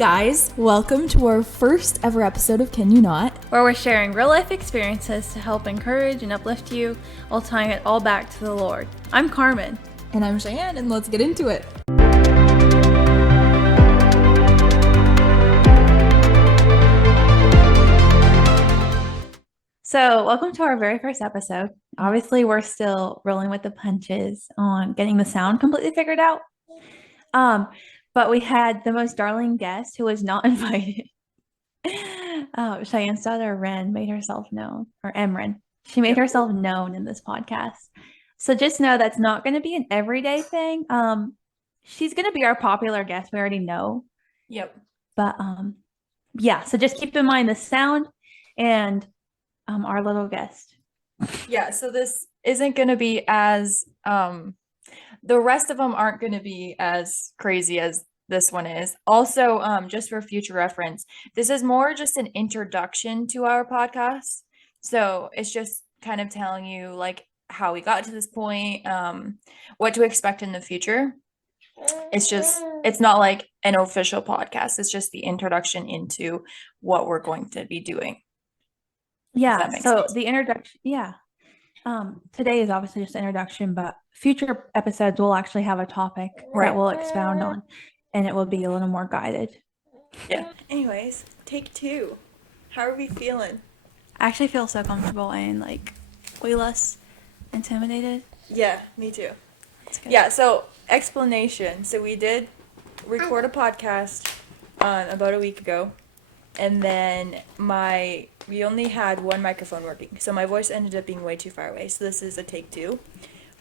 guys, welcome to our first ever episode of Can You Not? Where we're sharing real life experiences to help encourage and uplift you while tying it all back to the Lord. I'm Karmyn. And I'm Shianne, and let's get into it. So, welcome to our very first episode. Obviously, we're still rolling with the punches on getting the sound completely figured out. But we had the most darling guest who was not invited. Cheyenne's daughter, Ren, made herself known, or Emren. She made herself known in this podcast. So just know that's not going to be an everyday thing. She's going to be our popular guest. We already know. Yep. But yeah, so just keep in mind the sound and our little guest. Yeah, so this isn't going to be as the rest of them aren't going to be as crazy as this one is. Also, just for future reference, this is more just an introduction to our podcast. So it's just kind of telling you like how we got to this point, what to expect in the future. It's not like an official podcast. It's just the introduction into what we're going to be doing. Yeah, so the introduction, yeah. Today is obviously just an introduction, but future episodes will actually have a topic that we'll expound on, and it will be a little more guided. Yeah. Anyways, take 2. How are we feeling? I actually feel so comfortable and like way less intimidated. Yeah, me too. Yeah, so explanation. So we did record a podcast about a week ago, and then we only had one microphone working, so my voice ended up being way too far away. So this is a take 2.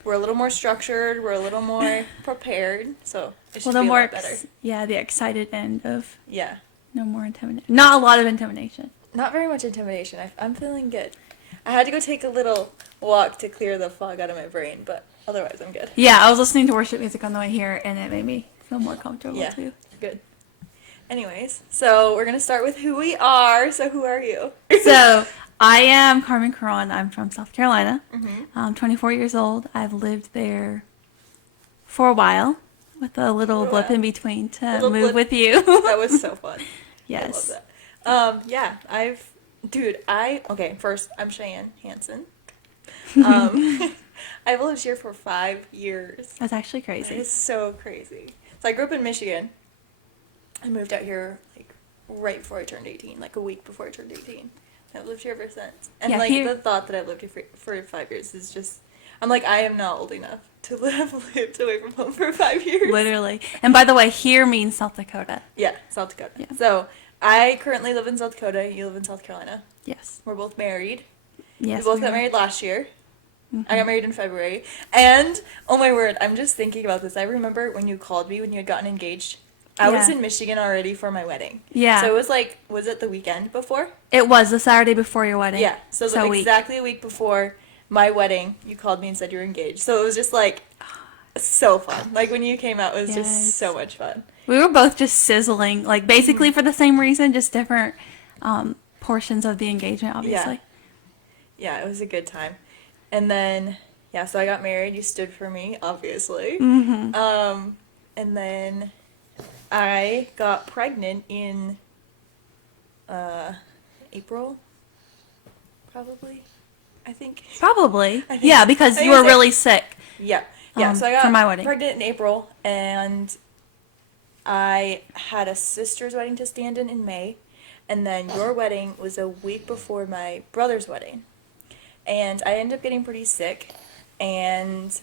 We're a little more structured. We're a little more prepared. So it should be a lot better. The excited end of no more intimidation. Not a lot of intimidation. Not very much intimidation. I'm feeling good. I had to go take a little walk to clear the fog out of my brain, but otherwise I'm good. Yeah, I was listening to worship music on the way here, and it made me feel more comfortable too. Good. Anyways, so we're going to start with who we are. So who are you? So I am Karmyn Shianne. I'm from South Carolina. I'm 24 years old. I've lived there for a while with a little blip in between to move with you. That was so fun. Yes. I love that. First, I'm Cheyenne Hansen. I've lived here for 5 years. That's actually crazy. It's so crazy. So I grew up in Michigan. I moved out here like right before I turned 18, like a week before I turned 18. I've lived here ever since. And the thought that I've lived here for 5 years is just, I'm like, I am not old enough to have lived away from home for 5 years. Literally. And by the way, here means South Dakota. Yeah, South Dakota. Yeah. So I currently live in South Dakota. You live in South Carolina. Yes. We're both married. Yes. We both got married last year. I got married in February. And, oh my word, I'm just thinking about this. I remember when you called me when you had gotten engaged. I was in Michigan already for my wedding. Yeah. So it was like, was it the weekend before? It was the Saturday before your wedding. Yeah. So exactly a week before my wedding, you called me and said you were engaged. So it was just like so fun. Like when you came out, it was just so much fun. We were both just sizzling, like basically for the same reason, just different portions of the engagement, obviously. Yeah, it was a good time. And then, so I got married. You stood for me, obviously. Mm-hmm. And then I got pregnant in April, probably, I think. Probably. Yeah, because you were really sick. Yeah. So I got for my wedding. pregnant in April, and I had a sister's wedding to stand in May, and then your wedding was a week before my brother's wedding. And I ended up getting pretty sick, and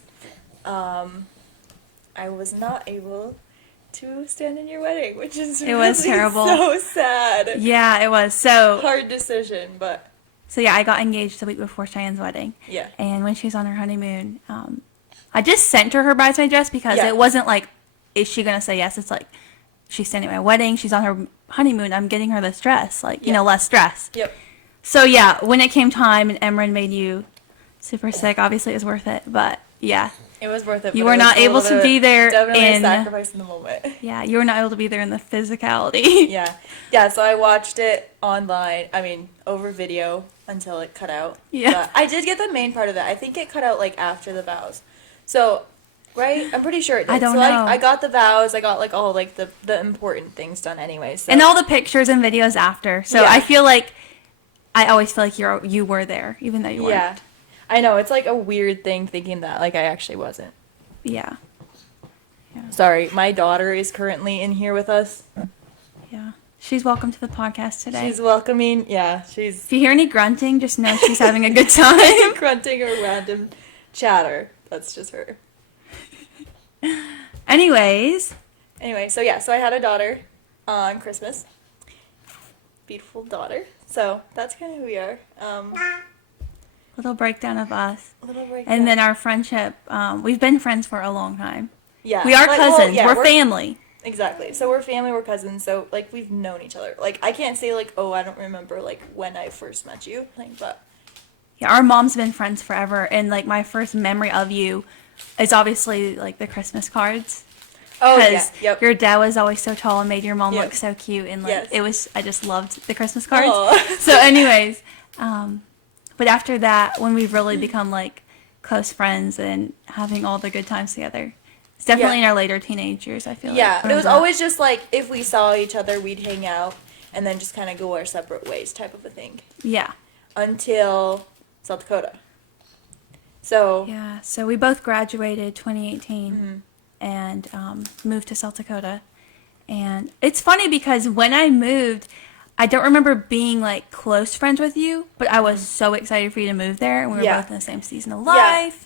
I was not able to stand in your wedding, which is was terrible. So sad. Yeah, it was. So hard decision, but so I got engaged the week before Cheyenne's wedding. Yeah. And when she was on her honeymoon, I just sent her bridesmaid dress because it wasn't like, is she gonna say yes? It's like, she's standing at my wedding, she's on her honeymoon, I'm getting her this dress, like less stress. Yep. So when it came time and Emren made you super sick, obviously it was worth it. But it was worth it. You were not able to be there. Definitely a sacrifice in the moment. Yeah, you were not able to be there in the physicality. Yeah. So I watched it online. I mean, over video until it cut out. Yeah. But I did get the main part of it. I think it cut out like after the vows. So right? I'm pretty sure it did. I don't so know. I got the vows. I got like all like the important things done anyway. So. And all the pictures and videos after. So Yeah. I always feel like you were there, even though you weren't. Yeah. I know. It's like a weird thing thinking that like I actually wasn't. Yeah. Sorry, my daughter is currently in here with us. Yeah. She's welcome to the podcast today. She's welcoming. Yeah, she's If you hear any grunting, just know she's having a good time. grunting or random chatter. That's just her. Anyway, So yeah, so I had a daughter on Christmas. Beautiful daughter. So that's kind of who we are. little breakdown of us. A little break. And then our friendship, we've been friends for a long time. Yeah. We are Like, cousins. well, yeah, we're family. Exactly. So we're family, we're cousins. So like we've known each other. Like I can't say like, oh, I don't remember like when I first met you. Like, but Yeah, our mom's been friends forever. And like my first memory of you is obviously like the Christmas cards. oh yeah, Because yep. your dad was always so tall and made your mom Yep. look so cute. And like Yes. it was, I just loved the Christmas cards. Aw. So anyways, but after that, when we've really become like close friends and having all the good times together, it's definitely Yeah. in our later teenage years, I feel like. Yeah, but it was growing up. always just like if we saw each other, we'd hang out and then just kind of go our separate ways, type of a thing, Yeah. until South Dakota. So Yeah, so we both graduated 2018 Mm-hmm. and moved to South Dakota. And it's funny because when I moved, I don't remember being like close friends with you, but I was so excited for you to move there, and we were Yeah. both in the same season of Yeah. life.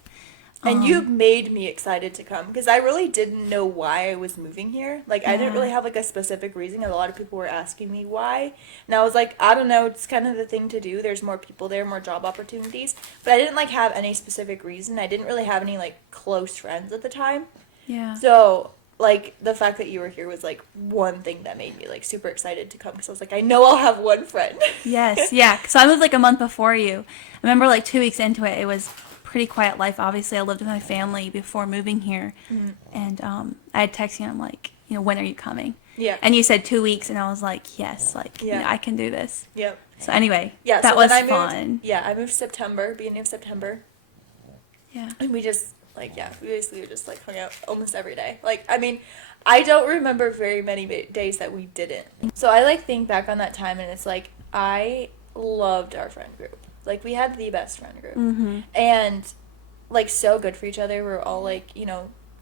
And you made me excited to come because I really didn't know why I was moving here. Like, I didn't Yeah. really have like a specific reason. A lot of people were asking me why. And I was like, I don't know. It's kind of the thing to do. There's more people there, more job opportunities. But I didn't like have any specific reason. I didn't really have any like close friends at the time. Yeah. So, like, the fact that you were here was like one thing that made me like super excited to come because I was like, I know I'll have one friend. Yes, yeah. So I moved like a month before you. I remember like 2 weeks into it, it was pretty quiet life. Obviously, I lived with my family before moving here. Mm-hmm. And I had texted you, and I'm like, when are you coming? Yeah. And you said 2 weeks, and I was like, yes, like, Yeah. I can do this. Yep. So anyway, Yeah. that so was then I fun. moved, yeah, I moved September, beginning of September. Yeah. And we just, like, yeah, we basically just, like, hung out almost every day. Like, I mean, I don't remember very many days that we didn't. So I, like, think back on that time, and it's like, I loved our friend group. Like, we had the best friend group. Mm-hmm. And, like, so good for each other. We're all, like,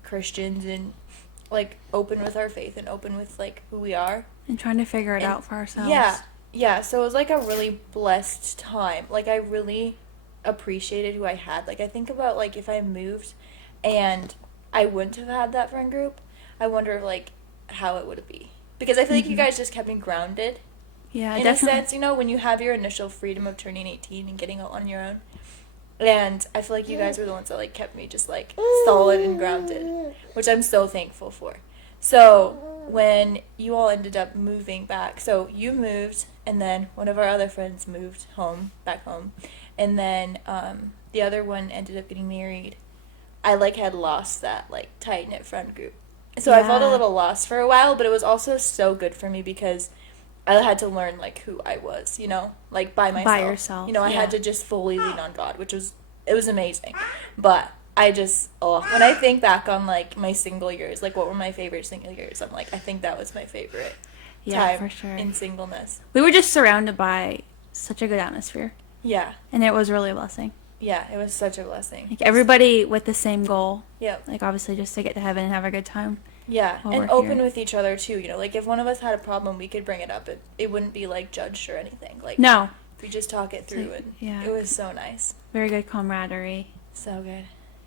Christians and, like, open with our faith and open with, like, who we are. And trying to figure it And- out for ourselves. Yeah, so it was like a really blessed time. Like, I really appreciated who I had. Like, I think about, like, if I moved and I wouldn't have had that friend group, I wonder, like, how it would be. Because I feel like you guys just kept me grounded Yeah, in definitely. a sense, when you have your initial freedom of turning 18 and getting out on your own. And I feel like you guys were the ones that, like, kept me just, like, solid and grounded, which I'm so thankful for. So when you all ended up moving back, so you moved, and then one of our other friends moved back home, and then the other one ended up getting married. I, like, had lost that, like, tight-knit friend group. So I felt a Yeah. little lost for a while, but it was also so good for me because I had to learn, like, who I was, like, by myself. yourself, I had yeah. to just fully lean on God, it was amazing. But I just, when I think back on, like, my single years, like, what were my favorite single years, I'm like, I think that was my favorite Yeah, time for sure. in singleness. We were just surrounded by such a good atmosphere. Yeah. And it was really a blessing. Yeah, it was such a blessing. Like, everybody with the same goal. Yep. Like, obviously, just to get to heaven and have a good time. Yeah, while and we're open here. with each other, too, like, if one of us had a problem, we could bring it up. It wouldn't be, like, judged or anything. Like, No. we just talk it through, like, and yeah. it was so nice. Very good camaraderie. So good.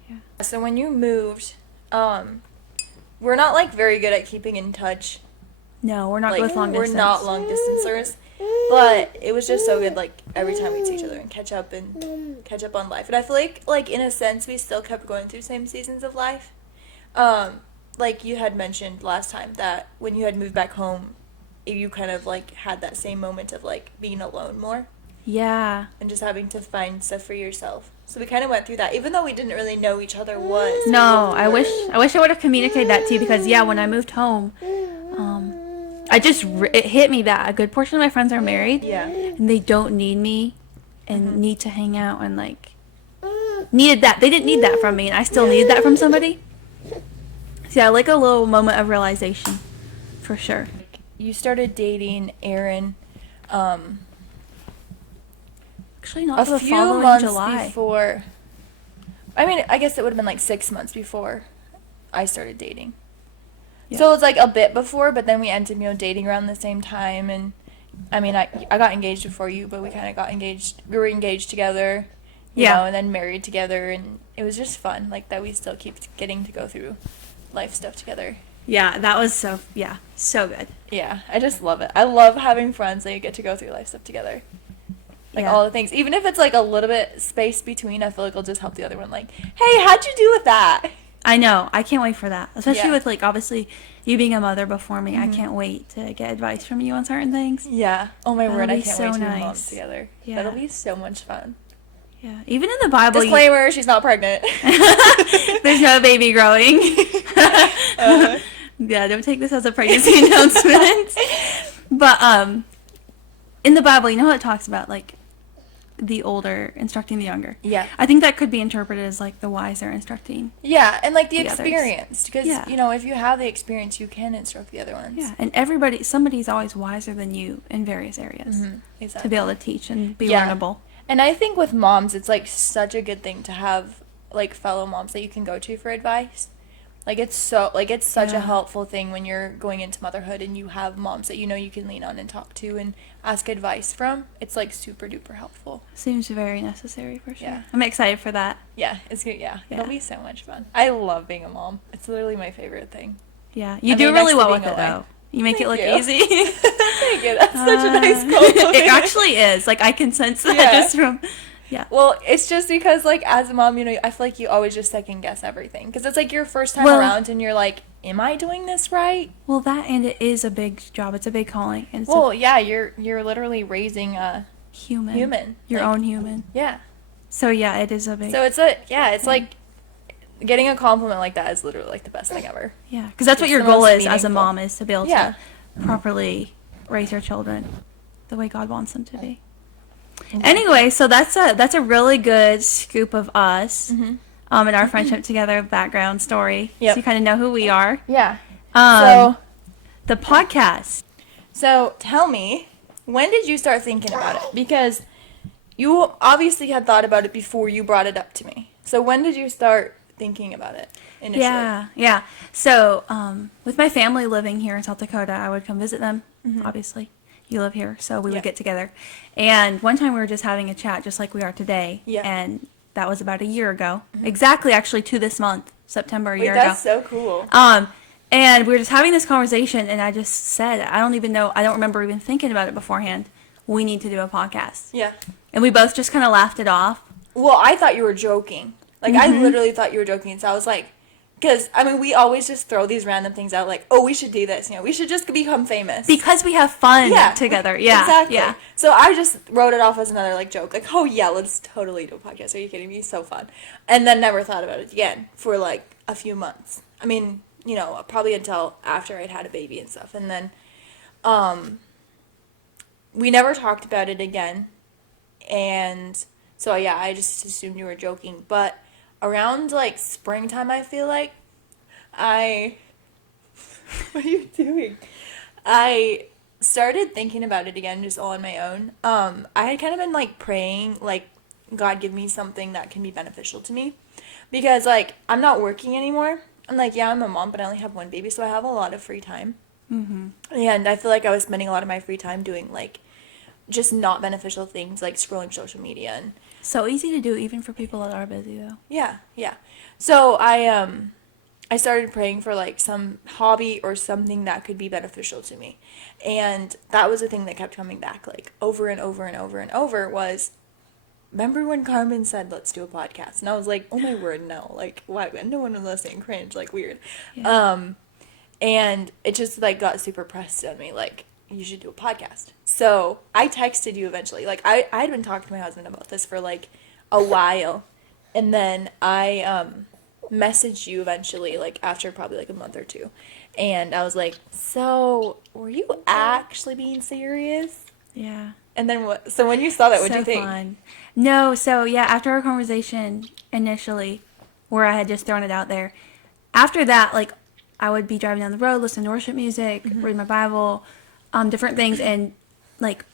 Yeah. So when you moved, we're not, like, very good at keeping in touch. No, we're not Like, good with long we're distance. not long distancers. But it was just so good, like, every time we'd see each other and catch up on life. And I feel like, in a sense, we still kept going through same seasons of life. Like you had mentioned last time that when you had moved back home, you kind of, like, had that same moment of, like, being alone more Yeah. and just having to find stuff for yourself. So we kind of went through that, even though we didn't really know each other was. No, I wish I would have communicated that to you because, yeah, when I moved home, it hit me that a good portion of my friends are married. Yeah. And they don't need me and need to hang out and, like, needed that. They didn't need that from me, and I still needed that from somebody. So yeah, like a little moment of realization, for sure. You started dating Aaron Actually, not a the few following months July. before. I mean, I guess it would have been like 6 months before I started dating. Yeah. So it was like a bit before, but then we ended, dating around the same time. And I mean, I got engaged before you, but we kind of got engaged. We were engaged together, you know, and then married together, and it was just fun. Like that, we still keep getting to go through life stuff together. Yeah, that was so good. Yeah, I just love it. I love having friends that you get to go through life stuff together. Like all the things, even if it's like a little bit space between, I feel like it'll just help the other one. Like, hey, how'd you do with that? I know. I can't wait for that. Especially with, like, obviously you being a mother before me. I can't wait to get advice from you on certain things. Yeah. Oh, my word. I be can't so wait to be nice. moms together. Yeah. That'll be so much fun. Yeah. Even in the Bible. Disclaimer, she's not pregnant. There's no baby growing. Yeah, don't take this as a pregnancy announcement. But in the Bible, you know how it talks about, like, the older instructing the younger. Yeah. I think that could be interpreted as, like, the wiser instructing. Yeah, and like the others. experience. Because, Yeah. you know, if you have the experience, you can instruct the other ones. Yeah, and somebody's always wiser than you in various areas Exactly. to be able to teach and be Yeah. learnable. And I think with moms, it's like such a good thing to have like fellow moms that you can go to for advice. Like it's such a helpful thing when you're going into motherhood and you have moms that you know you can lean on and talk to and ask advice from. It's like super duper helpful. Seems very necessary for sure. Yeah. I'm excited for that. Yeah, it's good. Yeah, Yeah. it'll be so much fun. I love being a mom. It's literally my favorite thing. Yeah, you I do mean, really next to well with being it away. though. You make Thank it look you. easy. Thank you. That's such a nice compliment. It actually is. Like I can sense that Yeah. just from. Yeah. Well, it's just because, like, as a mom, you know, I feel like you always just second guess everything. Because it's, like, your first time around, and you're like, am I doing this right? Well, that and it is a big job. It's a big calling. And it's Yeah, you're literally raising a human. Your like, own human. Yeah. So, yeah, it is a big... So, it's like, getting a compliment like that is literally, like, the best thing ever. Yeah, because that's what It's your the goal most is as a meaningful. mom, is to be able to properly raise your children the way God wants them to be. Anyway, so that's a really good scoop of us and our friendship together background story. Yep. So you kind of know who we are. Yeah. The podcast. So, tell me, when did you start thinking about it? Because you obviously had thought about it before you brought it up to me. So, when did you start thinking about it initially? Yeah. So, with my family living here in South Dakota, I would come visit them, obviously. You live here, so we would get together. And one time we were just having a chat, just like we are today. Yeah. And that was about a year ago. Exactly, actually, to this month, September, a year That's ago. so cool. And we were just having this conversation, and I just said, I don't remember even thinking about it beforehand. We need to do a podcast. Yeah. And we both just kind of laughed it off. Well, I thought you were joking. Like, I literally thought you were joking. So I was like, because, I mean, we always just throw these random things out, like, oh, we should do this. You know, we should just become famous. Because we have fun together. Yeah. Exactly. Yeah. So I just wrote it off as another, like, joke. Like, oh, yeah, let's totally do a podcast. Are you kidding me? So fun. And then never thought about it again for, like, a few months. I mean, you know, probably until after I'd had a baby and stuff. And then we never talked about it again. And so, yeah, I just assumed you were joking. But around, like, springtime, I feel like, what are you doing? I started thinking about it again, just all on my own. I had kind of been, like, praying, like, God, give me something that can be beneficial to me. Because, like, I'm not working anymore. I'm like, yeah, I'm a mom, but I only have one baby, so I have a lot of free time. Mm-hmm. And I feel like I was spending a lot of my free time doing, like, just not beneficial things, like scrolling social media. And So easy to do, even for people that are busy, though. yeah. So I started praying for, like, some hobby or something that could be beneficial to me. And that was the thing that kept coming back, like, over and over and over and over was, remember when Karmyn said, let's do a podcast? And I was like, oh my word, no. Like, why? No one was listening. Cringe. Like, weird. Yeah. And it just, like, got super pressed on me, like, you should do a podcast. So I texted you eventually. Like, I had been talking to my husband about this for, like, a while. And then I messaged you eventually, like, after probably, like, a month or two. And I was like, so were you actually being serious? Yeah. And then what? So when you saw that, what'd you think? Fun. No, so yeah, after our conversation initially, where I had just thrown it out there, after that, like, I would be driving down the road, listening to worship music, read my Bible, different things, and like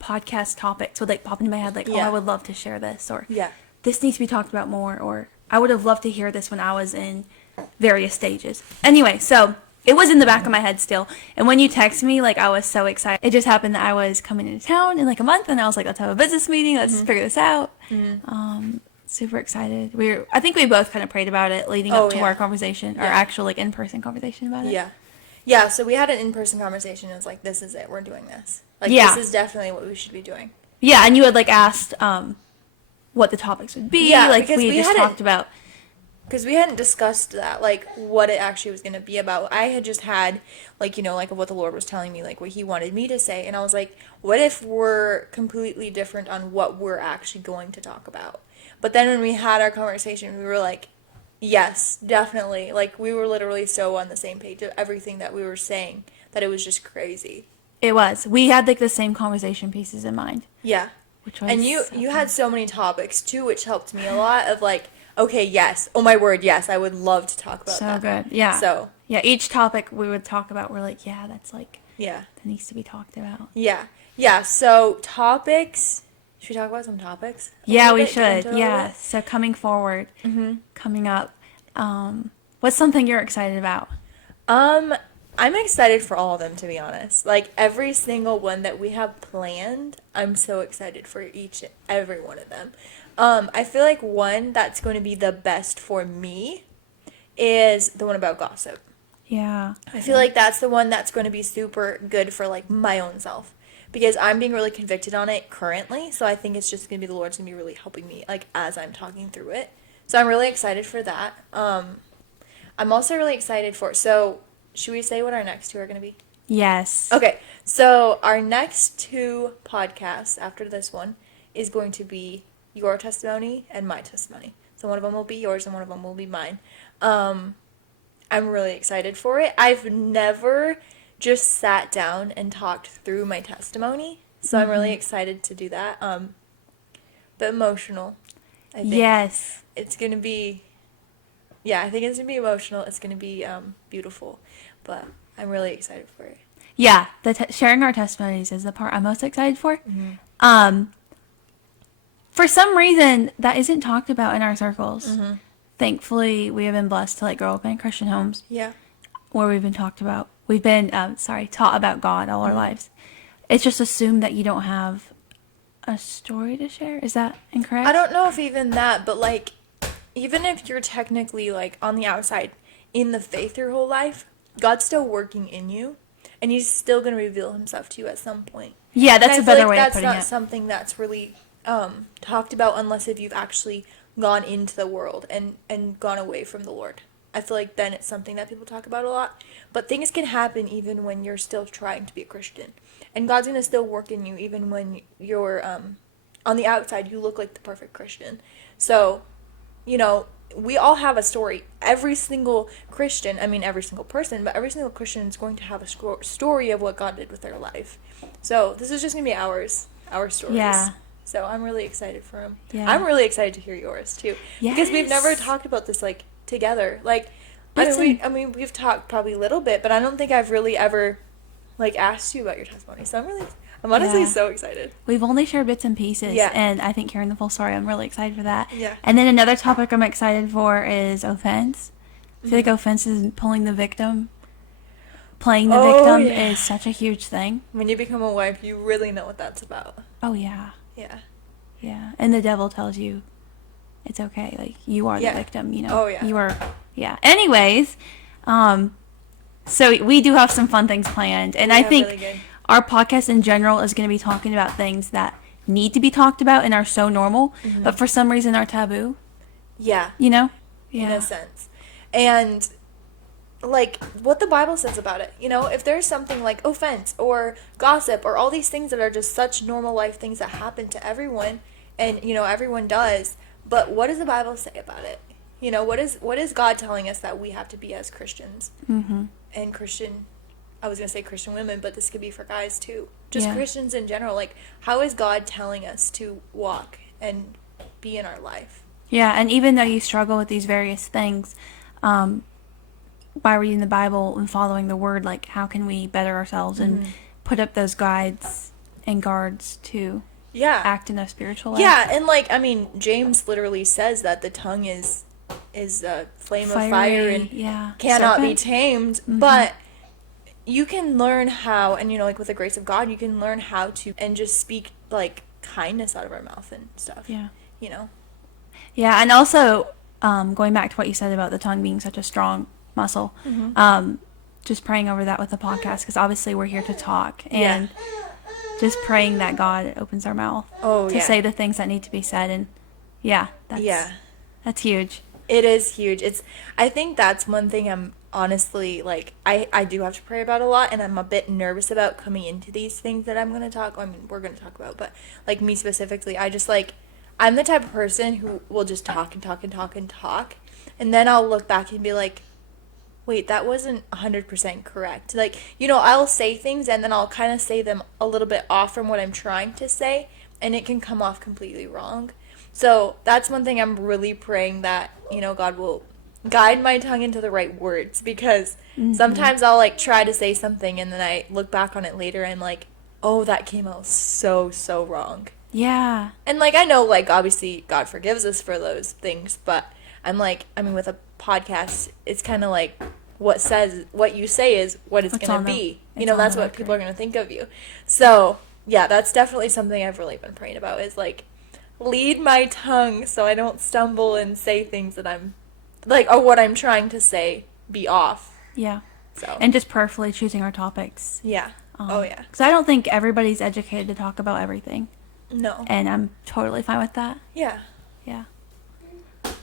podcast topics would like pop into my head, like, oh, I would love to share this, or this needs to be talked about more, or I would have loved to hear this when I was in various stages. Anyway, so it was in the back of my head still. And when you text me, like, I was so excited. It just happened that I was coming into town in like a month, and I was like, let's have a business meeting. Let's figure this out. Super excited. I think we both kind of prayed about it leading up to our conversation, our actual like in-person conversation about it. Yeah. So we had an in-person conversation. It was like, this is it. We're doing this. Like, this is definitely what we should be doing. Yeah. And you had like asked, what the topics would be. Yeah, like we just talked about. Because we hadn't discussed that, like, what it actually was going to be about. I had just had, like, you know, like, what the Lord was telling me, like, what he wanted me to say. And I was like, what if we're completely different on what we're actually going to talk about? But then when we had our conversation, we were like, yes, definitely. Like, we were literally so on the same page of everything that we were saying that it was just crazy. It was. We had, like, the same conversation pieces in mind. Yeah. Which was and you had so many topics, too, which helped me a lot of, like, okay, yes. Oh, my word, yes. I would love to talk about that. So good. Yeah. So. Yeah, each topic we would talk about, we're like, yeah, that's like. Yeah. That needs to be talked about. Yeah. Yeah, so topics. Should we talk about some topics? Yeah, we should. Yeah. So coming forward, coming up, what's something you're excited about? I'm excited for all of them, to be honest. Like, every single one that we have planned, I'm so excited for each and every one of them. I feel like one that's going to be the best for me is the one about gossip. Yeah. I feel like that's the one that's going to be super good for, like, my own self. Because I'm being really convicted on it currently, so I think it's just going to be the Lord's going to be really helping me, like, as I'm talking through it. So I'm really excited for that. I'm also really excited for, so should we say what our next two are going to be? Yes. Okay, so our next two podcasts after this one is going to be your testimony and my testimony. So one of them will be yours and one of them will be mine. I'm really excited for it. I've never just sat down and talked through my testimony, so I'm really excited to do that. But emotional, I think. Yes. It's going to be, I think it's going to be emotional. It's going to be beautiful, but I'm really excited for it. Yeah, sharing our testimonies is the part I'm most excited for. For some reason, that isn't talked about in our circles. Thankfully, we have been blessed to like grow up in Christian homes. Yeah. Where we've been taught about God all our lives. It's just assumed that you don't have a story to share. Is that incorrect? I don't know if even that, but like, even if you're technically like on the outside in the faith your whole life, God's still working in you, and he's still going to reveal himself to you at some point. Yeah, that's a better way of putting it. That's not something that's really talked about unless if you've actually gone into the world and gone away from the Lord. I feel like then it's something that people talk about a lot. But things can happen even when you're still trying to be a Christian. And God's going to still work in you even when you're on the outside, you look like the perfect Christian. So, you know, we all have a story. Every single Christian, I mean every single person, but every single Christian is going to have a story of what God did with their life. So this is just going to be our stories. Yeah. So I'm really excited for him. Yeah. I'm really excited to hear yours too. Yes. Because we've never talked about this like together. Like, we've talked probably a little bit, but I don't think I've really ever like asked you about your testimony. So I'm honestly so excited. We've only shared bits and pieces, Yeah. and I think hearing the full story, I'm really excited for that. Yeah. And then another topic I'm excited for is offense. I feel like offense is playing the victim is such a huge thing. When you become a wife, you really know what that's about. Oh, yeah. Yeah. Yeah. And the devil tells you it's okay. Like, you are the victim, you know. Oh, yeah. You are, yeah. Anyways, so we do have some fun things planned. And I think really our podcast in general is going to be talking about things that need to be talked about and are so normal, but for some reason are taboo. Yeah. You know? Yeah. In a sense. And like what the Bible says about it, you know, if there's something like offense or gossip or all these things that are just such normal life things that happen to everyone, and you know everyone does, but what does the Bible say about it? You know, what is God telling us that we have to be as Christians? And Christian, I was gonna say Christian women, but this could be for guys too, just Christians in general. Like, how is God telling us to walk and be in our life? Yeah, and even though you struggle with these various things, by reading the Bible and following the Word, like how can we better ourselves and put up those guides and guards to act in a spiritual way. Yeah, and like I mean, James literally says that the tongue is a flame of fire and cannot be tamed, but you can learn how, and like with the grace of God, you can learn how to and just speak like kindness out of our mouth and stuff. Yeah. Yeah, and also going back to what you said about the tongue being such a strong muscle, just praying over that with the podcast, because obviously we're here to talk, and just praying that God opens our mouth to say the things that need to be said, and that's huge. It is huge. I think that's one thing I'm honestly, like, I do have to pray about a lot, and I'm a bit nervous about coming into these things that we're going to talk about, but, like, me specifically, I'm the type of person who will just talk and talk and talk and talk, and then I'll look back and be like, wait, that wasn't 100% correct. Like, I'll say things, and then I'll kind of say them a little bit off from what I'm trying to say, and it can come off completely wrong. So that's one thing I'm really praying that, God will guide my tongue into the right words, because sometimes I'll like try to say something and then I look back on it later and like, oh, that came out so wrong. Yeah. And like, I know like obviously God forgives us for those things, but I'm like, I mean, with a podcast, it's kind of like what you say is what it's going to be. That's what people are going to think of you. So yeah, that's definitely something I've really been praying about, is like, lead my tongue so I don't stumble and say things that I'm like, or what I'm trying to say be off. Yeah. So. And just prayerfully choosing our topics. Yeah. Because I don't think everybody's educated to talk about everything. No. And I'm totally fine with that. Yeah. Yeah.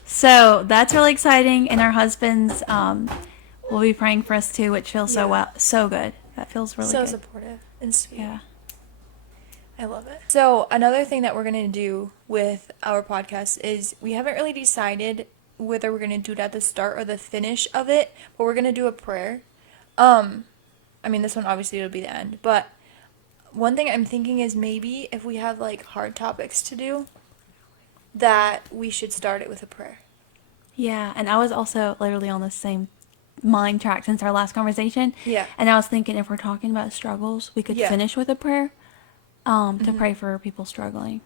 So that's really exciting. And our husbands will be praying for us too, which feels so good. That feels really good. So supportive and sweet. Yeah. I love it. So another thing that we're going to do with our podcast is we haven't really decided whether we're going to do it at the start or the finish of it, but we're going to do a prayer. I mean, this one obviously it'll be the end, but one thing I'm thinking is maybe if we have like hard topics to do, that we should start it with a prayer. Yeah, and I was also literally on the same mind track since our last conversation. Yeah. And I was thinking if we're talking about struggles, we could finish with a prayer to pray for people struggling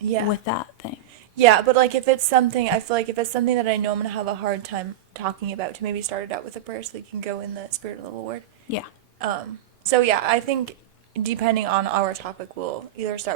with that thing. Yeah, but like if it's something, I feel like if it's something that I know I'm going to have a hard time talking about, to maybe start it out with a prayer so we can go in the spirit level word. Yeah. So yeah, I think depending on our topic, we'll either start